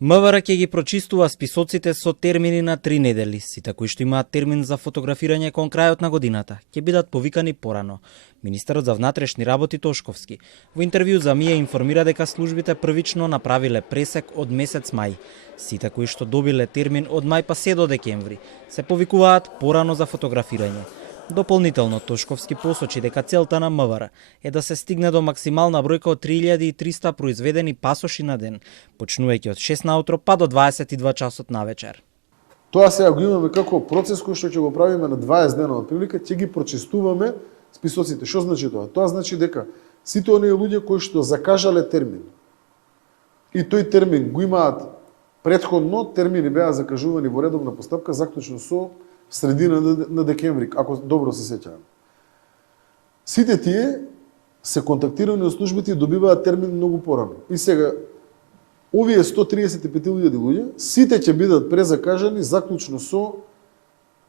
МВР ќе ги прочистува списоците со термини на 3 недели. Сите кои што имаат термин за фотографирање кон крајот на годината ќе бидат повикани порано. Министерот за внатрешни работи Тошковски во интервју за МИЕ информира дека службите првично направиле пресек од месец мај. Сите кои што добиле термин од мај па се до декември се повикуваат порано за фотографирање. Дополнително Тошковски посочи дека целта на МВР е да се стигне до максимална бројка од 3300 произведени пасоши на ден, почнувајќи од 6 наутро па до 22 часот навечер. Тоа сега го имаме како процес кој што ќе го правиме на 20 дена од прилика, ќе ги прочистуваме списоците. Што значи тоа? Тоа значи дека сите оние луѓе кои што закажале термин и тој термин го имаат претходно, термини беа закажувани во редовна постапка заклучно со средина на декември, ако добро се сеќавам. Сите тие се контактирани од службите и добиваат термин многу порано. И сега, овие 135.000 луѓе, сите ќе бидат презакажани заклучно со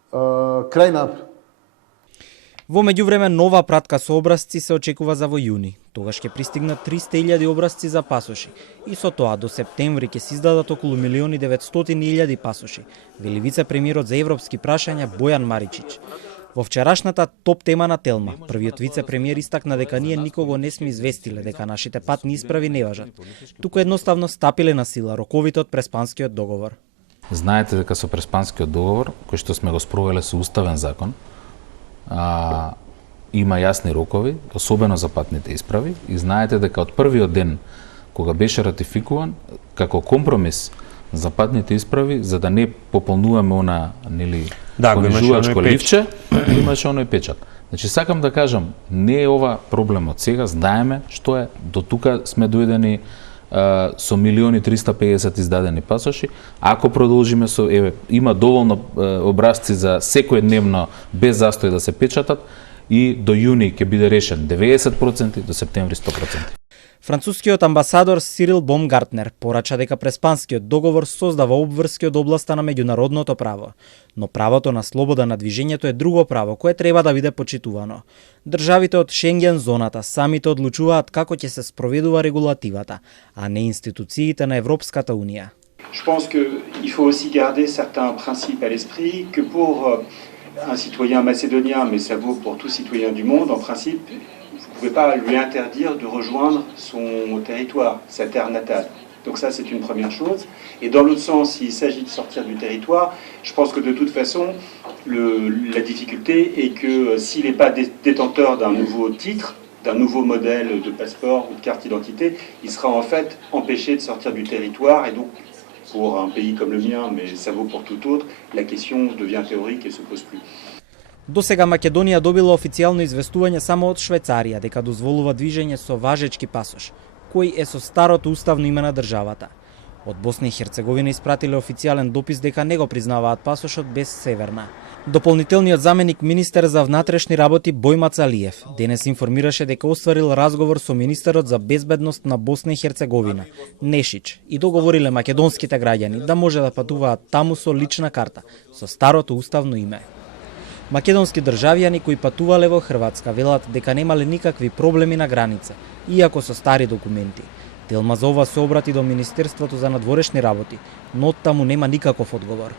крај на април. Во меѓувреме нова пратка со образци се очекува за во јуни. Тогаш ќе пристигнат 300.000 образци за пасоши и со тоа до септември ќе се издадат околу 1.900.000 пасоши, вели вице-премиерот за европски прашања Бојан Маричич. Во вчерашната топ тема на Телма, првиот вице-премиер истакна дека ние никого не сме известиле дека нашите патни исправи не важат. Туку едноставно стапиле на сила роковите од Преспанскиот договор. Знаете дека со Преспанскиот договор, кој што сме го спровеле со уставен закон, има јасни рокови, особено за патните исправи, и знаете дека од првиот ден кога беше ратификуван како компромис за патните исправи, за да не пополнуваме она понижувачко ливче, имаше оној печат. Значи сакам да кажам, не е ова проблемот сега, знаеме што е, до тука сме дојдени со 1.350.000 издадени пасоши. Ако продолжиме со има доволно образци за секојдневно без застој да се печатат и до јуни ќе биде решен 90%, до септември 100%. Францускиот амбасадор Сирил Бомгартнер порача дека Преспанскиот договор создава обврски од областа на меѓународното право, но правото на слобода на движењето е друго право кое треба да биде почитувано. Државите од Шенген зоната самите одлучуваат како ќе се спроведува регулативата, а не институциите на Европската унија. Je pense qu'il faut aussi garder certains principes à l'esprit que pour un citoyen macédonien, mais ça vaut pour tout citoyen du monde, en principe, vous ne pouvez pas lui interdire de rejoindre son territoire, sa terre natale. Donc ça, c'est une première chose. Et dans l'autre sens, s'il s'agit de sortir du territoire, je pense que de toute façon, la difficulté est que s'il n'est pas détenteur d'un nouveau titre, d'un nouveau modèle de passeport ou de carte d'identité, il sera en fait empêché de sortir du territoire. Et donc, pour un pays comme le mien, mais ça vaut pour tout autre, la question devient théorique et se pose plus. До сега Македонија добила официјално известување само од Швајцарија дека дозволува движење со важечки пасош, кој е со старото уставно име на државата. Од Босна и Херцеговина испратиле официјален допис дека не го признаваат пасошот без Северна. Дополнителниот заменик министер за внатрешни работи Бој Мацалиев денес информираше дека остварил разговор со министерот за безбедност на Босна и Херцеговина, Нешич, и договориле македонските граѓани да може да патуваат таму со лична карта, со старото уставно име. Македонски државјани кои патувале во Хрватска велат дека немале никакви проблеми на граница, иако со стари документи. Телма за ова се обрати до Министерството за надворешни работи, но оттаму нема никаков одговор.